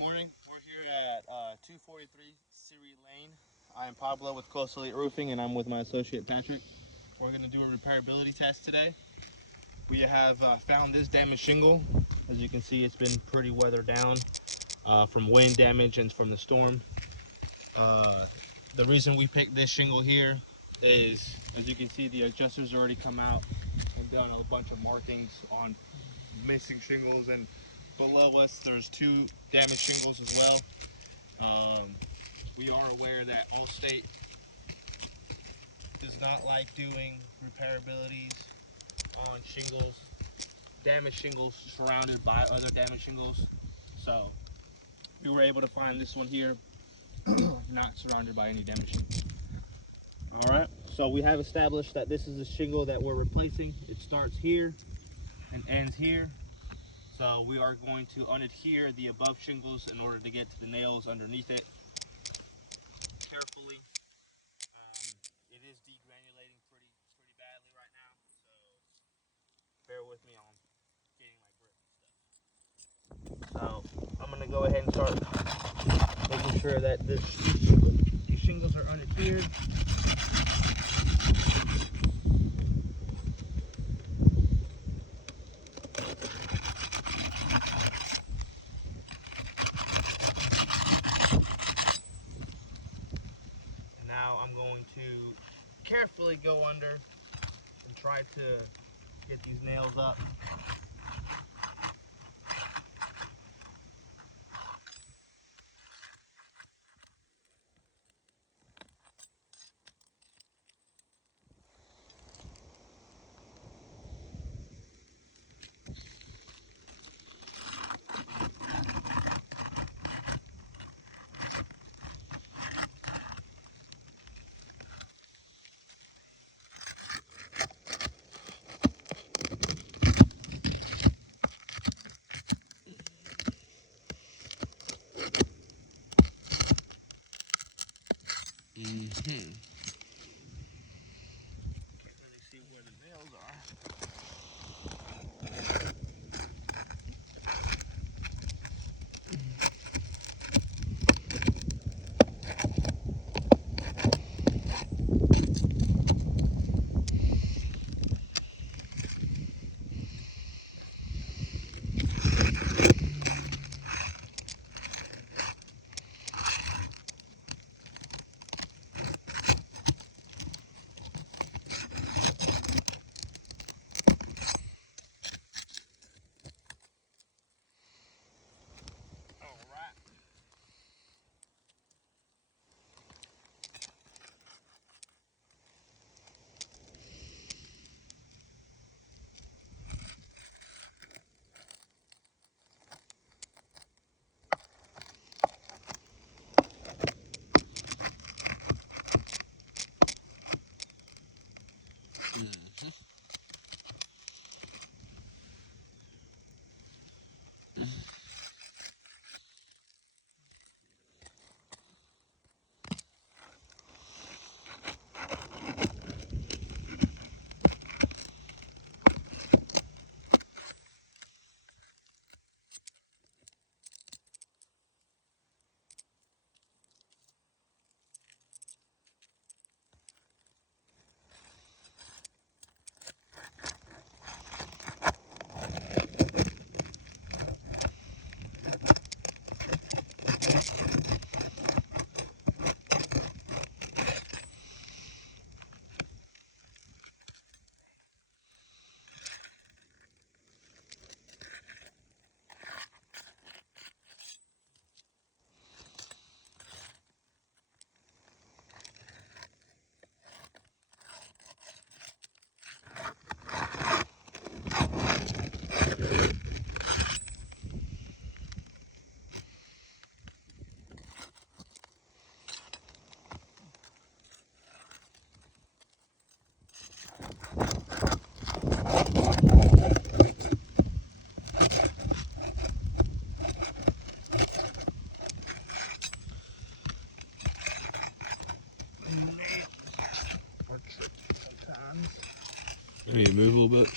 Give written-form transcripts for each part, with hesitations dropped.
morning. We're here at 243 Surrey Lane. I am Pablo with Coastal Elite Roofing, and I'm with my associate Patrick. We're going to do a repairability test today. We have found this damaged shingle. As you can see, it's been pretty weathered down from wind damage and from the storm. The reason we picked this shingle here is, as you can see, the adjusters already come out and done a bunch of markings on missing shingles, and below us there's two damaged shingles as well. We are aware that Allstate does not like doing repairabilities on shingles, damaged shingles surrounded by other damaged shingles. So we were able to find this one here, not surrounded by any damaged shingles. Alright, so we have established that this is a shingle that we're replacing. It starts here and ends here. So we are going to unadhere the above shingles in order to get to the nails underneath it carefully. It is degranulating pretty badly right now, so bear with me on getting my grip and stuff. So I'm going to go ahead and start making sure that these shingles are unadhered. Now I'm going to carefully go under and try to get these nails up. Can't really see where the nails are. I need to move a little bit.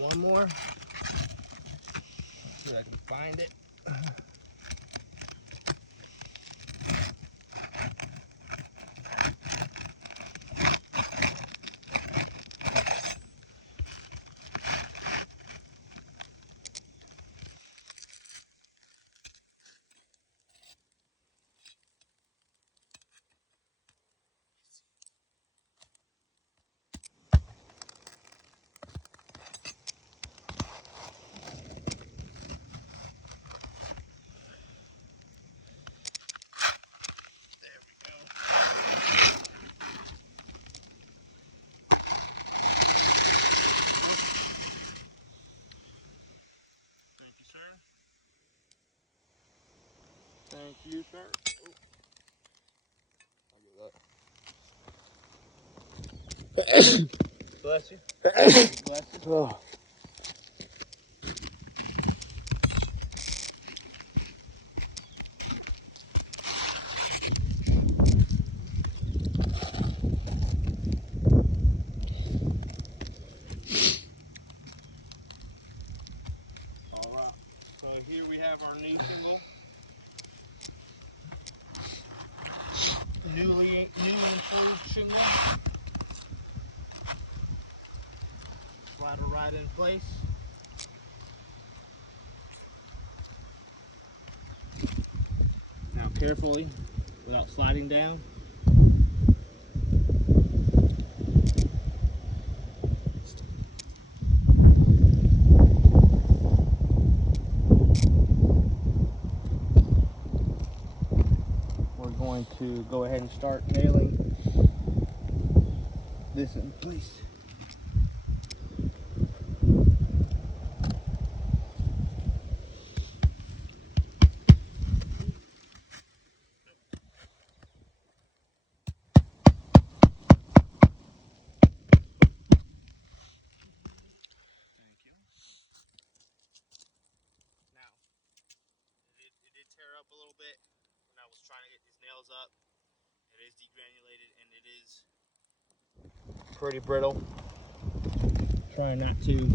One more. See if I can find it. Thank you, sir. Thank you, sir. Oh. I'll give that. Bless you. Bless you. Oh. All right. So here we have our new shingle. New improved shingle. Slide her right in place. Now carefully, without sliding down. We're going to go ahead and start nailing this in place. Now, it did tear up a little bit when I was trying to get these nails up. It is degranulated and it is pretty brittle. Trying not to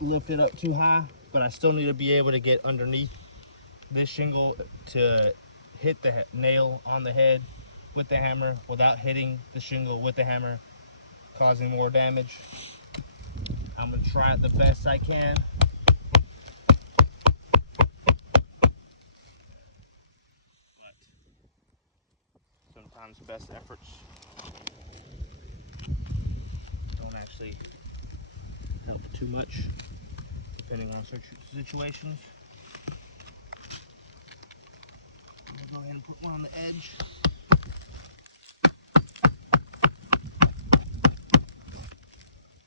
lift it up too high, but I still need to be able to get underneath this shingle to hit the nail on the head with the hammer without hitting the shingle with the hammer, causing more damage. I'm going to try it the best I can. But sometimes best efforts don't actually help too much, depending on situations. I'm going to go ahead and put one on the edge.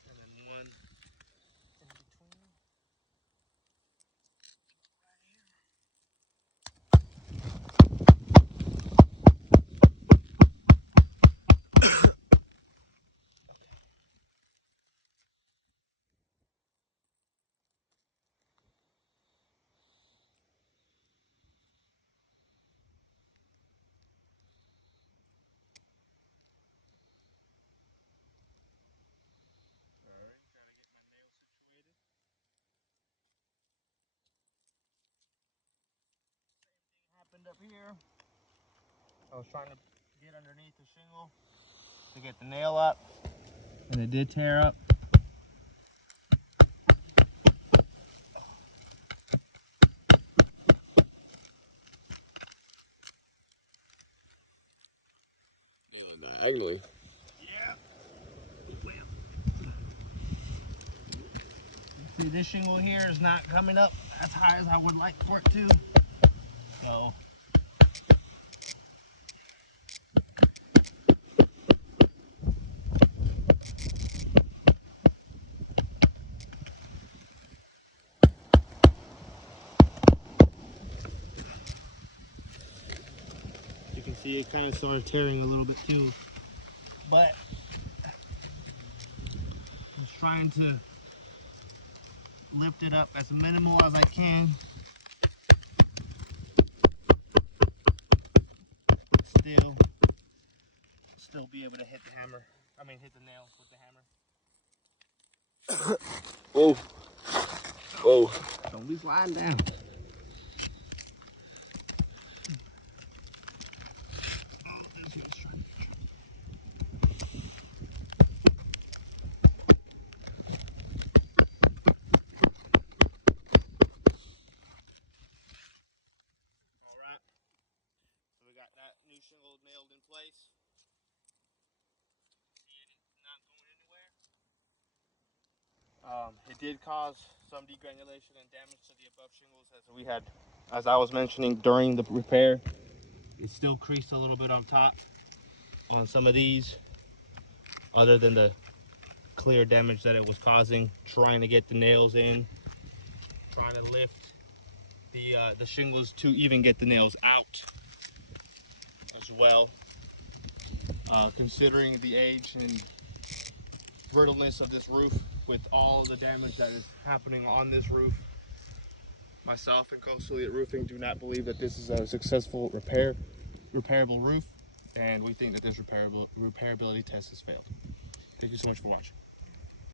And then one in between. Right here. Alright, gotta get my nail situated. Same thing happened up here. I was trying to get underneath the shingle to get the nail up, and it did tear up. Diagonally. Yeah. See, this shingle here is not coming up as high as I would like for it to. So you can see it kind of started tearing a little bit too. But I'm just trying to lift it up as minimal as I can. Still be able to hit the hammer. Hit the nail with the hammer. Whoa. Whoa. Don't be sliding down. Alright, so we got that new shingle nailed in place. Not going anywhere. It did cause some degranulation and damage to the above shingles as I was mentioning during the repair. It still creased a little bit on top on some of these, other than the clear damage that it was causing, trying to get the nails in, trying to lift the shingles to even get the nails out as well. Considering the age and brittleness of this roof with all the damage that is happening on this roof, myself and Coastal Elite Roofing do not believe that this is a successful repairable roof, and we think that this repairability test has failed. Thank you so much for watching.